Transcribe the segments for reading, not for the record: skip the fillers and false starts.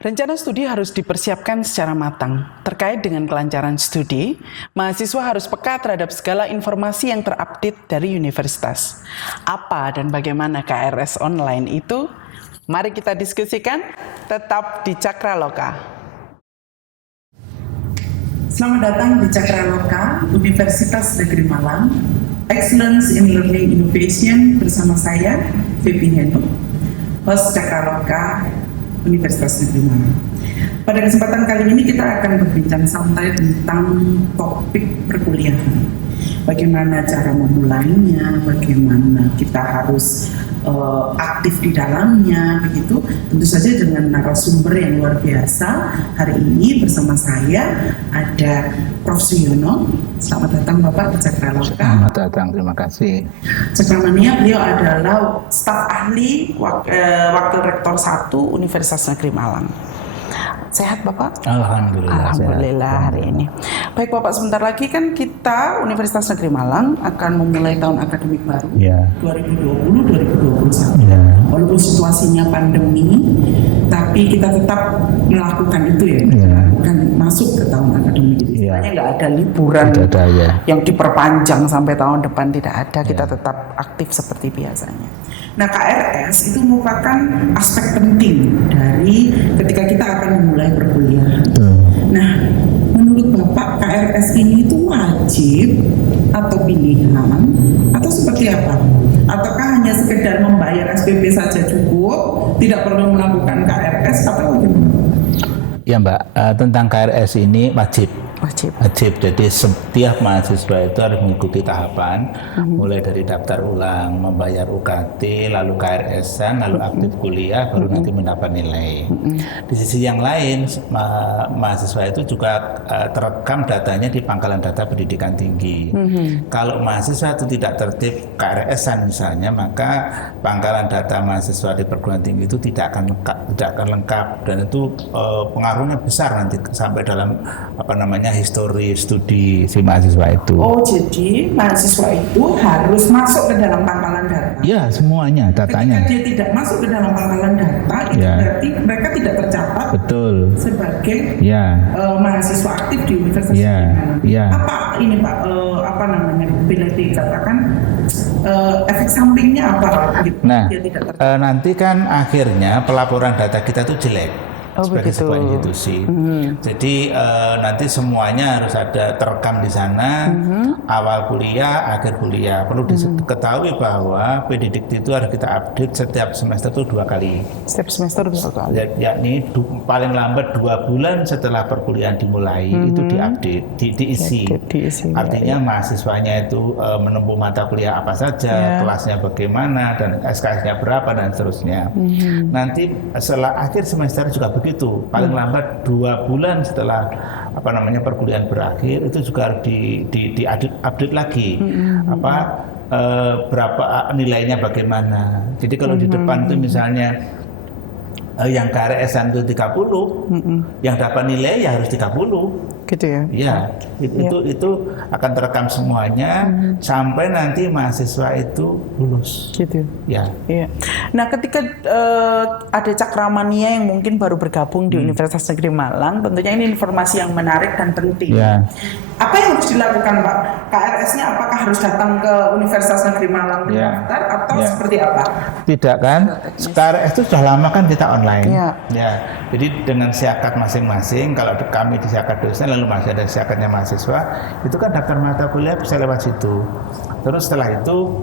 Rencana studi harus dipersiapkan secara matang. Terkait dengan kelancaran studi, mahasiswa harus peka terhadap segala informasi yang terupdate dari universitas. Apa dan bagaimana KRS online itu? Mari kita diskusikan, tetap di Cakraloka. Selamat datang di Cakraloka, Universitas Negeri Malang. Excellence in Learning Innovation bersama saya, Vivi Heno, host Cakraloka Universitas Negeri Malang. Pada kesempatan kali ini kita akan berbincang santai tentang topik perkuliahan. Bagaimana cara memulainya, bagaimana kita harus aktif di dalamnya, begitu. Tentu saja dengan narasumber yang luar biasa. Hari ini bersama saya ada Prof. Suyono. Selamat datang Bapak di Cakraloka. Selamat datang, terima kasih. Cakramania, beliau adalah staf ahli Wakil Rektor 1 Universitas Negeri Malang. Sehat Bapak? Alhamdulillah. Alhamdulillah hari ini. Baik Bapak, sebentar lagi kan kita Universitas Negeri Malang akan memulai tahun akademik baru Ya. 2020-2021. Ya. Walaupun situasinya pandemi, tapi kita tetap melakukan itu ya. Ya. Bukan masuk ke tahun akademik. Ya. Sebenarnya nggak ada liburan Tidak ada, ya. yang diperpanjang sampai tahun depan, tidak ada. Kita Ya. tetap aktif seperti biasanya. Nah, KRS itu merupakan aspek penting dari ketika kita akan memulai perkuliahan. Nah, menurut Bapak KRS ini itu wajib atau pilihan atau seperti apa? Ataukah hanya sekedar membayar SPP saja cukup, tidak perlu melakukan KRS atau bagaimana? Ya Mbak, tentang KRS ini wajib. Jadi setiap mahasiswa itu harus mengikuti tahapan, mulai dari daftar ulang, membayar UKT, lalu KRS-an, lalu aktif kuliah, baru nanti mendapat nilai. Di sisi yang lain, mahasiswa itu juga terekam datanya di pangkalan data pendidikan tinggi. Kalau mahasiswa itu tidak tertib KRS-an misalnya, maka pangkalan data mahasiswa di perguruan tinggi itu tidak akan lengkap, dan itu pengaruhnya besar nanti sampai dalam histori studi si mahasiswa itu. Oh, jadi mahasiswa itu harus masuk ke dalam pangkalan data. Ya, semuanya datanya. Ketika dia tidak masuk ke dalam pangkalan data, itu Ya. berarti mereka tidak tercatat Betul. sebagai Ya. mahasiswa aktif di Universitas Ya. Negeri Malang. Ya. Apa ini Pak? Bila dikatakan efek sampingnya apa? Gitu? Nah, Dia tidak tercatat. nanti kan akhirnya pelaporan data kita itu jelek. Sebagai begitu. sebuah institusi. Jadi nanti semuanya harus ada terekam di sana, awal kuliah, akhir kuliah. Perlu diketahui bahwa Pendikti itu harus kita update setiap semester itu 2 kali. Setiap semester bisa kali. Yakni paling lambat 2 bulan setelah perkuliahan dimulai itu diupdate, diisi. Diisi. Artinya mahasiswanya itu menempuh mata kuliah apa saja, kelasnya bagaimana, dan SKS-nya berapa, dan seterusnya. Nanti setelah akhir semester juga begitu, paling lambat 2 bulan setelah perkuliahan berakhir itu juga harus di-update lagi berapa nilainya bagaimana. Jadi kalau di depan itu misalnya yang KRS-an itu 30, yang dapat nilai ya harus 30. Gitu ya. Ya, itu akan terekam semuanya sampai nanti mahasiswa itu lulus. Gitu. Ya. Iya. Nah, ketika ada Cakramania yang mungkin baru bergabung di Universitas Negeri Malang, tentunya ini informasi yang menarik dan penting. Ya. Apa yang harus dilakukan Pak? KRS-nya apakah harus datang ke Universitas Negeri Malang mendaftar atau seperti apa? Tidak kan? KRS itu sudah lama kan kita online. Ya. Jadi dengan siakat masing-masing, kalau kami di siakat dosen lalu masih ada siakatnya mahasiswa, itu kan daftar mata kuliah bisa lewat situ. Terus setelah itu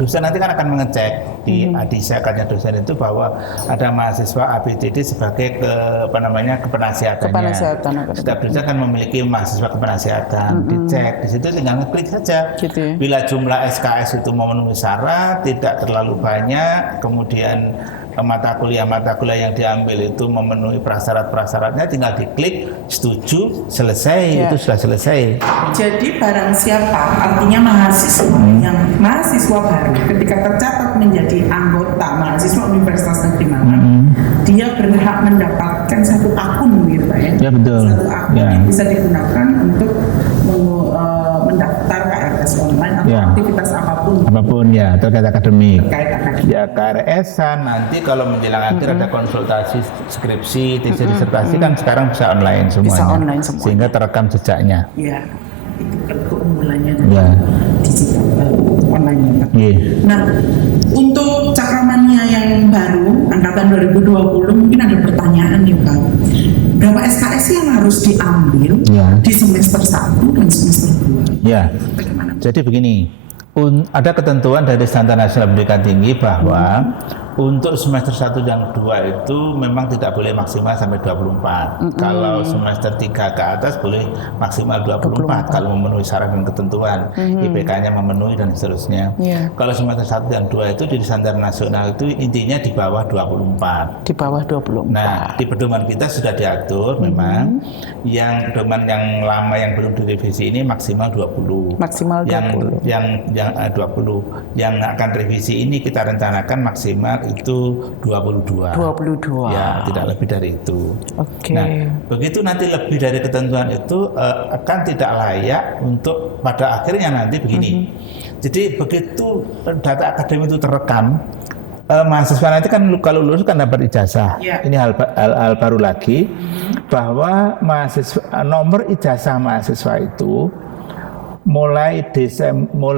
dosen nanti kan akan mengecek di siakatnya dosen itu bahwa ada mahasiswa ABCD sebagai kepenasihatannya. Setiap dosen kan memiliki mahasiswa kepenasihatan, dicek di situ, tinggal ngeklik saja. Gitu ya. Bila jumlah SKS itu memenuhi syarat, tidak terlalu banyak, kemudian mata kuliah yang diambil itu memenuhi prasyarat-prasyaratnya, tinggal diklik setuju, selesai. Itu sudah selesai. Jadi barang siapa, artinya mahasiswa yang mahasiswa baru ketika tercatat menjadi anggota mahasiswa Universitas Negeri Malang, dia berhak mendapatkan satu akun gitu Pak ya. Ya betul. Satu akun yang bisa digunakan untuk mendaftar KRS online Ya. aktivitas apapun Apapun ya terkait akademik. terkait akademik. Ya KRS-an nanti kalau menjelang akhir ada konsultasi skripsi, tesis disertasi kan sekarang bisa online semuanya. Bisa online semuanya. Sehingga terekam jejaknya. Ya, itu keunggulannya dari Ya. digital online. Iya. Nah, untuk Cakramania yang baru angkatan 2020 mungkin ada pertanyaan nih Pak. Berapa SKS yang harus diambil Ya. di semester 1 dan semester 2? Ya. Bagaimana? Jadi begini, ada ketentuan dari Standar Nasional Pendidikan Tinggi bahwa untuk semester 1 dan 2 itu memang tidak boleh maksimal sampai 24. Kalau semester 3 ke atas boleh maksimal 24 kalau memenuhi syarat dan ketentuan, IPK-nya memenuhi dan seterusnya. Iya. Kalau semester 1 dan 2 itu di Standar Nasional itu intinya di bawah 24. Di bawah 24. Nah, di pedoman kita sudah diatur memang yang pedoman yang lama yang belum direvisi ini maksimal 20. Maksimal 20. Yang 20. Yang akan revisi ini kita rencanakan maksimal itu 22. 22. Ya, tidak lebih dari itu. Oke. Nah, begitu nanti lebih dari ketentuan itu akan tidak layak untuk pada akhirnya nanti begini. Jadi begitu data akademik itu terekam, mahasiswa nanti kan kalau lulus kan dapat ijazah. Ya. Ini hal baru lagi bahwa mahasiswa nomor ijazah mahasiswa itu mulai Desember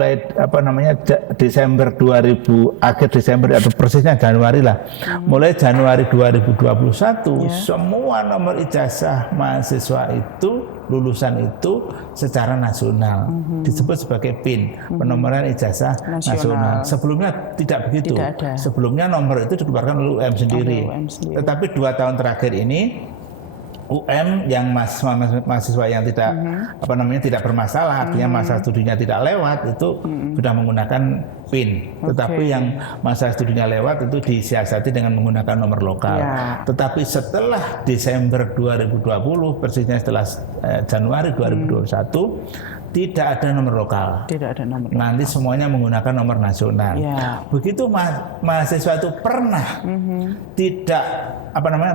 2000 akhir Desember atau persisnya Januari lah. Mulai Januari 2021 semua nomor ijazah mahasiswa itu lulusan itu secara nasional disebut sebagai PIN, penomoran ijazah nasional. Sebelumnya tidak begitu. Tidak ada. Sebelumnya nomor itu dikeluarkan oleh UM sendiri. Tetapi 2 tahun terakhir ini UM yang mahasiswa yang tidak tidak bermasalah, artinya masa studinya tidak lewat itu sudah menggunakan PIN. Tetapi yang masa studinya lewat itu disiasati dengan menggunakan nomor lokal. Ya. Tetapi setelah Desember 2020 persisnya setelah Januari 2021 tidak ada nomor lokal. Tidak ada nomor. Nanti semuanya menggunakan nomor nasional. Ya. Begitu mahasiswa itu pernah tidak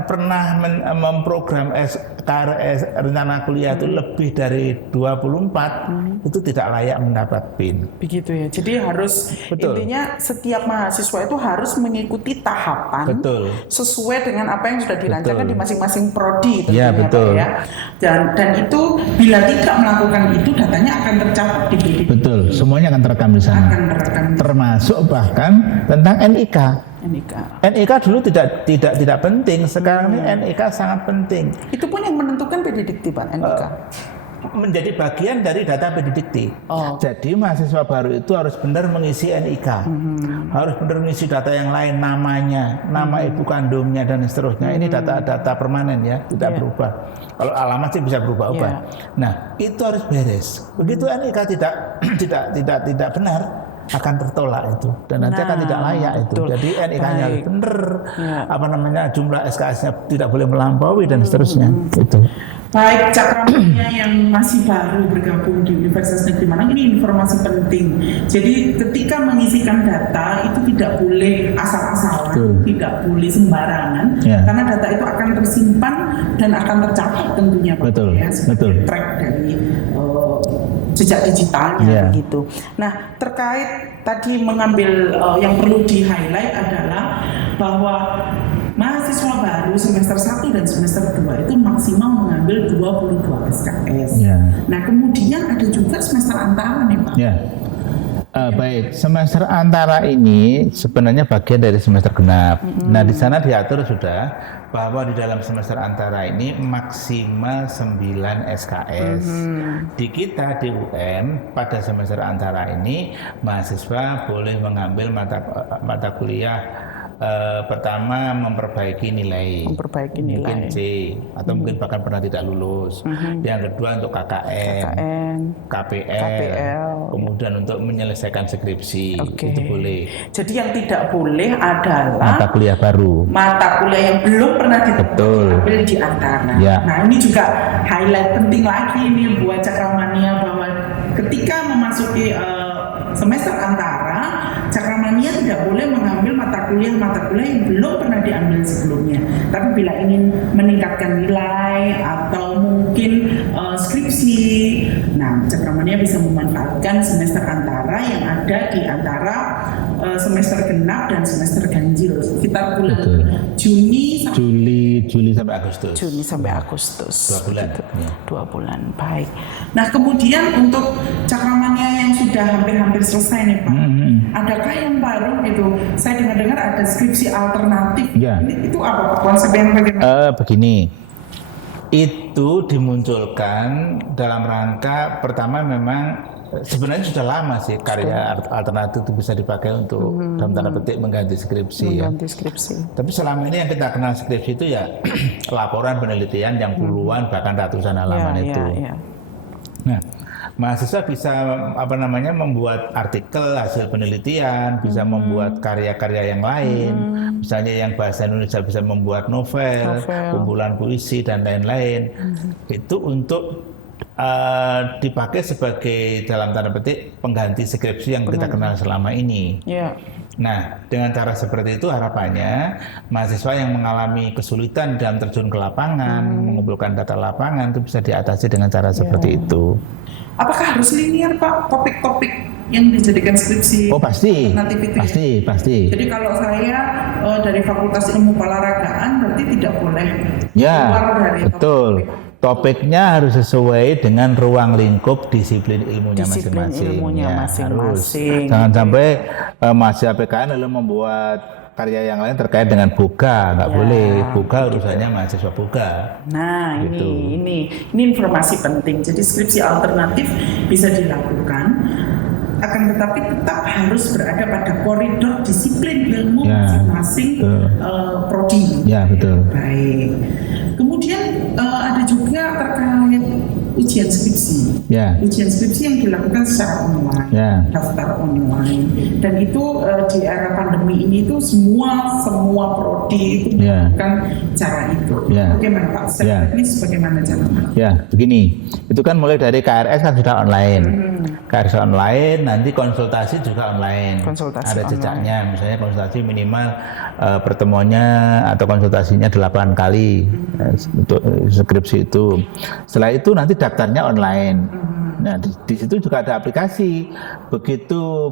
pernah memprogram KRS rencana kuliah itu lebih dari 24 itu tidak layak mendapat PIN. Begitu ya. Jadi harus Betul. intinya setiap mahasiswa itu harus mengikuti tahapan Betul. sesuai dengan apa yang sudah dirancangkan Betul. di masing-masing prodi tentunya Ya, Pak, betul. ya. Dan itu bila tidak melakukan itu datanya akan tercatat di BPD. Betul, semuanya akan terekam di sana. Akan terekam. Termasuk bahkan tentang NIK. NIK. NIK dulu tidak penting, sekarang ini NIK sangat penting. Itu pun yang menentukan PDDikti Pak, NIK. Menjadi bagian dari data PDDikti. Oh. Jadi mahasiswa baru itu harus benar mengisi NIK, harus benar mengisi data yang lain, namanya, nama ibu kandungnya dan seterusnya. Ini data permanen ya, tidak berubah. Kalau alamat sih bisa berubah-ubah. Nah, itu harus beres. Begitu NIK tidak benar, akan tertolak itu dan nanti akan tidak layak itu. Betul. Jadi NIK-nya harus benar, Ya. jumlah SKS-nya tidak boleh melampaui dan seterusnya. Itu. Baik, Cakramania yang masih baru bergabung di Universitas Negeri Malang, ini informasi penting. Jadi ketika mengisikan data itu tidak boleh asal-asalan, Betul. tidak boleh sembarangan, Ya. karena data itu akan tersimpan dan akan tercatat tentunya Pak. Betul, Ya, sebagai betul. track dari jejak digitalnya Ya. begitu. Nah, terkait tadi mengambil yang perlu di-highlight adalah bahwa mahasiswa baru semester 1 dan semester 2 itu maksimal mengambil 22 SKS. Ya. Nah, kemudian ada juga semester antara nih Pak. Ya. Baik, semester antara ini sebenarnya bagian dari semester genap. Nah, di sana diatur sudah bahwa di dalam semester antara ini maksimal 9 SKS. Di kita di UM pada semester antara ini mahasiswa boleh mengambil mata kuliah pertama memperbaiki nilai. Mungkin C atau mungkin bahkan pernah tidak lulus. Yang kedua untuk KKN, KPL, kemudian untuk menyelesaikan skripsi. Itu boleh. Jadi yang tidak boleh adalah Mata kuliah baru. mata kuliah yang belum pernah diambil di antara. Ya. Nah, ini juga highlight penting lagi nih buat Cakramania bahwa ketika memasuki semester antara, Cakramania tidak boleh mengambil mata kuliah yang belum pernah diambil sebelumnya. Tapi bila ingin meningkatkan nilai atau mungkin skripsi, nah Nah, Cakramania bisa memanfaatkan semester antara yang ada di antara semester genap dan semester ganjil sekitar bulan Juli sampai Agustus. Juni sampai Agustus. 2 bulan. Gitu. Ya. 2 bulan, baik. Nah, kemudian untuk Cakramania yang sudah hampir-hampir selesai nih Pak, adakah yang baru gitu? Saya dengar-dengar ada skripsi alternatif. Ya. Itu apa Pak? Konsep yang bagaimana? Begini, itu dimunculkan dalam rangka pertama memang sebenarnya sudah lama sih karya alternatif itu bisa dipakai untuk dalam tanda petik mengganti skripsi. Mengganti skripsi. Tapi selama ini yang kita kenal skripsi itu ya laporan penelitian yang puluhan bahkan ratusan halaman itu. Nah, mahasiswa bisa membuat artikel hasil penelitian, bisa membuat karya-karya yang lain, misalnya yang bahasa Indonesia bisa membuat novel, kumpulan puisi dan lain-lain. Itu untuk dipakai sebagai dalam tanda petik pengganti skripsi yang kita kenal selama ini. Nah, dengan cara seperti itu harapannya mahasiswa yang mengalami kesulitan dalam terjun ke lapangan, mengumpulkan data lapangan itu bisa diatasi dengan cara seperti itu. Apakah harus linear Pak topik-topik yang dijadikan skripsi? Oh pasti, itu pasti. Jadi kalau saya dari Fakultas Ilmu Keolahragaan berarti tidak boleh keluar dari betul. Topiknya harus sesuai dengan ruang lingkup disiplin ilmunya masing-masing. Harus. Jangan sampai mahasiswa PKN lalu membuat karya yang lain terkait dengan boga, nggak boleh. Boga urusannya mahasiswa boga. Nah, gitu. ini informasi penting. Jadi skripsi alternatif bisa dilakukan, akan tetapi tetap harus berada pada koridor disiplin ilmu masing-masing prodi. Ya, betul. Baik. Kemudian ada juga terkait ujian skripsi. Ujian skripsi yang dilakukan secara online, daftar online. Dan itu di era pandemi ini itu semua prodi itu melakukan cara itu. Bagaimana Pak? Teknis bagaimana caranya? Ya, begini. Itu kan mulai dari KRS kan sudah online. KRS online, nanti konsultasi juga online. Ada jejaknya, misalnya konsultasi minimal pertemuannya atau konsultasinya 8 kali untuk skripsi itu. Setelah itu nanti daftarnya online. Nah, di situ juga ada aplikasi. Begitu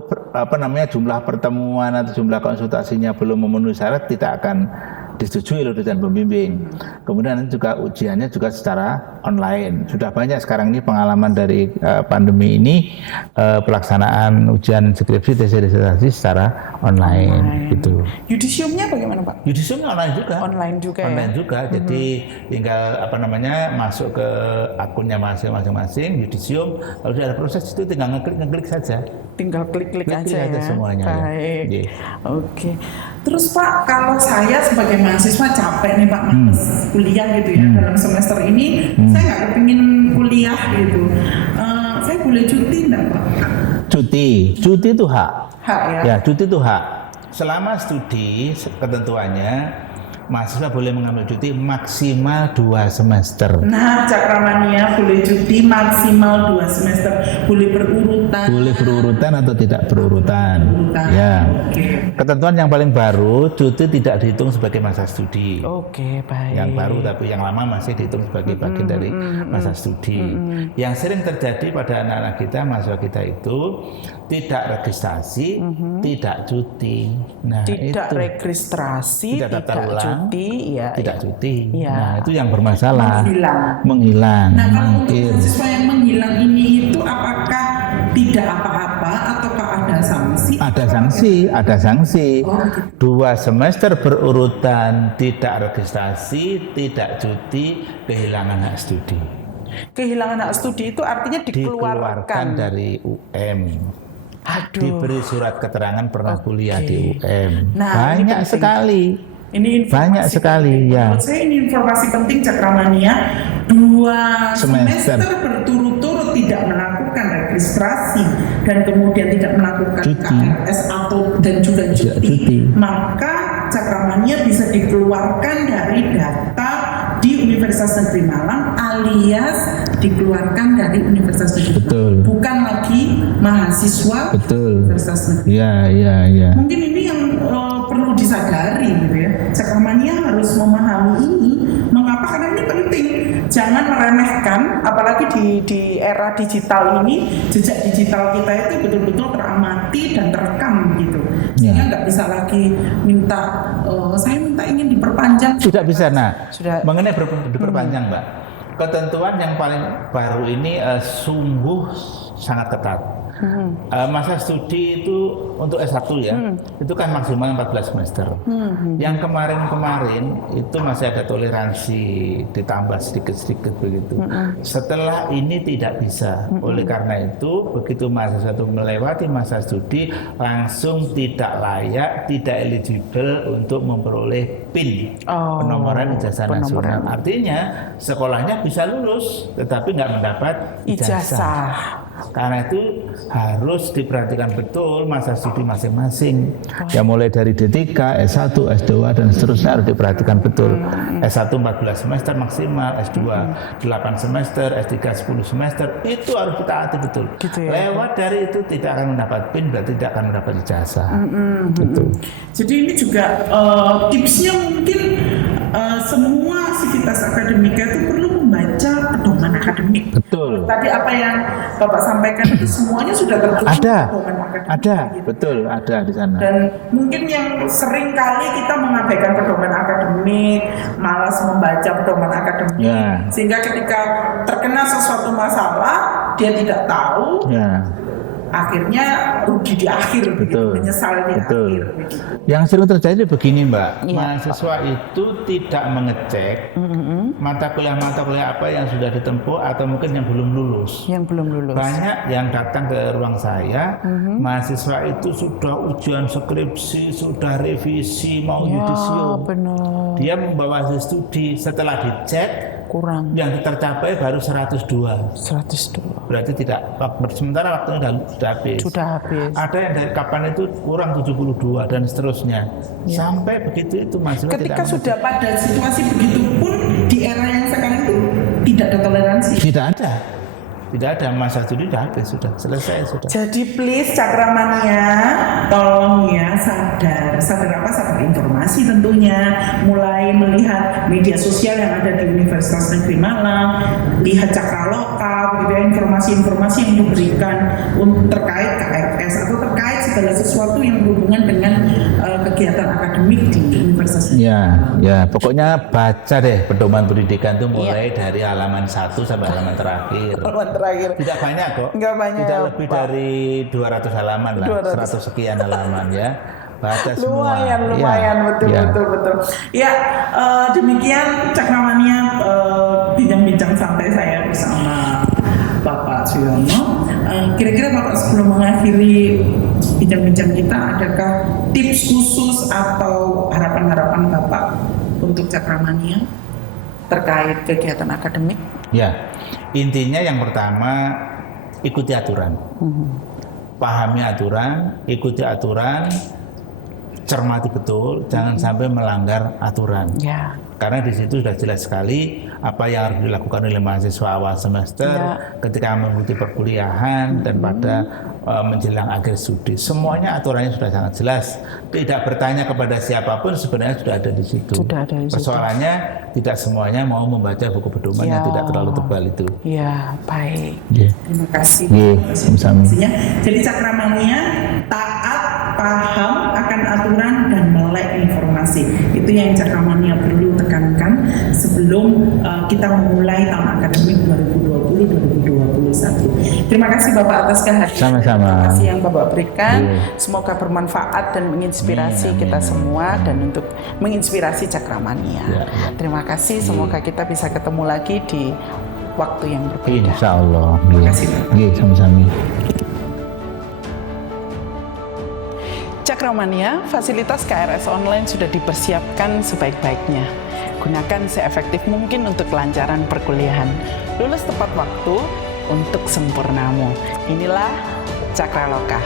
jumlah pertemuan atau jumlah konsultasinya belum memenuhi syarat, tidak akan disetujui oleh dosen pembimbing. Kemudian nanti juga ujiannya juga secara online. Sudah banyak sekarang ini pengalaman dari pandemi ini pelaksanaan ujian skripsi tesis disertasi secara online. Gitu. Yudisiumnya bagaimana Pak? Yudisiumnya online juga. Online juga. Jadi tinggal masuk ke akunnya masing-masing Yudisium. Kalau sudah ada proses itu tinggal ngeklik saja. Tinggal klik-klik aja ya. Semuanya. Baik. Oke. Terus Pak, kalau saya sebagai mahasiswa capek nih Pak kuliah gitu ya dalam semester ini, saya nggak kepingin kuliah gitu. Saya boleh cuti nggak Pak? Cuti itu hak. Hak ya? Ya, cuti itu hak. Selama studi ketentuannya mahasiswa boleh mengambil cuti maksimal 2 semester. Nah, Cakramania boleh cuti maksimal 2 semester. Boleh berurutan. Boleh berurutan atau tidak berurutan. Ya. Ketentuan yang paling baru, cuti tidak dihitung sebagai masa studi. Baik. Yang baru tapi yang lama masih dihitung sebagai bagian dari masa studi. Yang sering terjadi pada anak-anak kita, mahasiswa kita itu tidak registrasi, tidak cuti. Nah, tidak registrasi, tidak ulang. Tidak cuti. Ya. Nah, itu yang bermasalah. Nah, Menghilang. kalau untuk mahasiswa yang menghilang ini itu apakah tidak apa-apa ataukah ada sanksi? Ada sanksi. 2 semester berurutan tidak registrasi, tidak cuti, kehilangan hak studi. Kehilangan hak studi itu artinya dikeluarkan dari UM. Aduh. Diberi surat keterangan pernah kuliah di UM. Nah, banyak sekali. Ini banyak sekali ya. Menurut saya ini informasi penting Cakramania. 2 semester berturut-turut tidak melakukan registrasi dan kemudian tidak melakukan KRS dan juga cuti, maka Cakramania bisa dikeluarkan dari data di Universitas Negeri Malang alias dikeluarkan dari Universitas Negeri Malang. Bukan lagi mahasiswa Universitas Negeri. Ya. Mungkin ini yang perlu disadari gitu ya. Cakramania harus memahami ini. Mengapa? Karena ini penting. Jangan jangan meremehkan, apalagi di era digital ini, jejak digital kita itu betul-betul teramati dan terekam gitu. Sehingga nggak bisa lagi minta, saya minta ingin diperpanjang. Sudah bisa. Nah, Sudah. mengenai diperpanjang, Mbak, ketentuan yang paling baru ini sungguh sangat ketat. Masa studi itu untuk S1 ya, itu kan maksimal 14 semester. Yang kemarin-kemarin itu masih ada toleransi ditambah sedikit-sedikit begitu. Setelah ini tidak bisa. Oleh karena itu, begitu mahasiswa itu melewati masa studi, langsung tidak layak, tidak eligible untuk memperoleh PIN, penomoran ijazah nasional. Artinya sekolahnya bisa lulus, tetapi nggak mendapat ijazah. Karena itu harus diperhatikan betul masa studi masing-masing. Ya mulai dari D3, S1, S2 dan seterusnya harus diperhatikan betul. S1 14 semester maksimal, S2 8 semester, S3 10 semester, itu harus ditaati betul. Gitu ya? Lewat dari itu tidak akan mendapat PIN, berarti tidak akan mendapat ijazah. Betul. Jadi ini juga tipsnya mungkin semua sivitas akademika itu perlu membaca pedoman akademik. Betul. Tadi apa yang Bapak sampaikan itu semuanya sudah tertulis Ada, pedoman akademik. ada, gitu. betul, ada di sana. Dan mungkin yang sering kali kita mengabaikan pedoman akademik, malas membaca pedoman akademik, Ya. sehingga ketika terkena sesuatu masalah dia tidak tahu. Ya. Akhirnya rugi di akhir, begitu, Betul, menyesal di betul. akhir. Begitu. Yang sering terjadi begini, Mbak, Iya. mahasiswa itu tidak mengecek mata kuliah apa yang sudah ditempuh atau mungkin yang belum lulus. Yang belum lulus. Banyak yang datang ke ruang saya, mahasiswa itu sudah ujian skripsi, sudah revisi, mau yudisium. Benar. Dia membawa hasil studi, setelah dicek Kurang yang tercapai baru 102. 102. Berarti tidak, sementara waktunya sudah habis. Sudah habis. Ada yang dari kapan itu kurang 72 dan seterusnya. Sampai begitu itu mahasiswa Ketika tidak sudah pada situasi begitu pun di era yang sekarang itu tidak ada toleransi. Tidak ada. Tidak ada, masa studi sudah habis, sudah selesai sudah. Jadi please Cakramania, tolong ya sadar apa? Sadar informasi tentunya. Mulai melihat media sosial yang ada di Universitas Negeri Malang, lihat Cakraloka, begitu ya, informasi-informasi yang diberikan terkait KRS atau terkait segala sesuatu yang berhubungan dengan kegiatan akademik di Universitas Negeri. Ya, pokoknya baca deh pedoman pendidikan itu mulai dari halaman 1 sampai halaman terakhir. Terakhir. Tidak banyak kok. Enggak banyak, Tidak lebih Pak. dari 200 halaman lah, 100 sekian halaman ya. Baca semua. Lumayan, betul. Ya, demikian Cakramania bincang-bincang santai saya bersama Bapak Suyono. Kira-kira Bapak sebelum mengakhiri bincang-bincang kita, adakah tips khusus atau harapan-harapan Bapak untuk Cakramania terkait kegiatan akademik? Ya, intinya yang pertama ikuti aturan, pahami aturan, ikuti aturan, cermati betul, jangan sampai melanggar aturan. Ya. Karena di situ sudah jelas sekali apa yang harus dilakukan oleh mahasiswa awal semester, ketika mengikuti perkuliahan dan pada menjelang akhir studi. Semuanya aturannya sudah sangat jelas. Tidak bertanya kepada siapapun sebenarnya sudah ada di situ. Sudah ada di situ. Persoalannya tidak semuanya mau membaca buku pedoman yang tidak terlalu tebal itu. Ya, baik. Terima kasih. Sama-sama. Jadi Cakramania taat, paham akan aturan dan melek informasi. Itu yang Cakramania perlu tekankan sebelum kita memulai tahun akademik 2020-2021. Terima kasih Bapak atas kehadiran. Sama-sama. Terima kasih yang Bapak berikan. Iya. Semoga bermanfaat dan menginspirasi kita semua dan untuk menginspirasi Cakramania. Ya. Terima kasih. Semoga kita bisa ketemu lagi di waktu yang berbeda. Insya Allah. Terima kasih, Bapak. Sama-sama. Cakramania, fasilitas KRS online sudah dipersiapkan sebaik-baiknya. Gunakan seefektif mungkin untuk kelancaran perkuliahan. Lulus tepat waktu untuk sempurnamu. Inilah Cakraloka.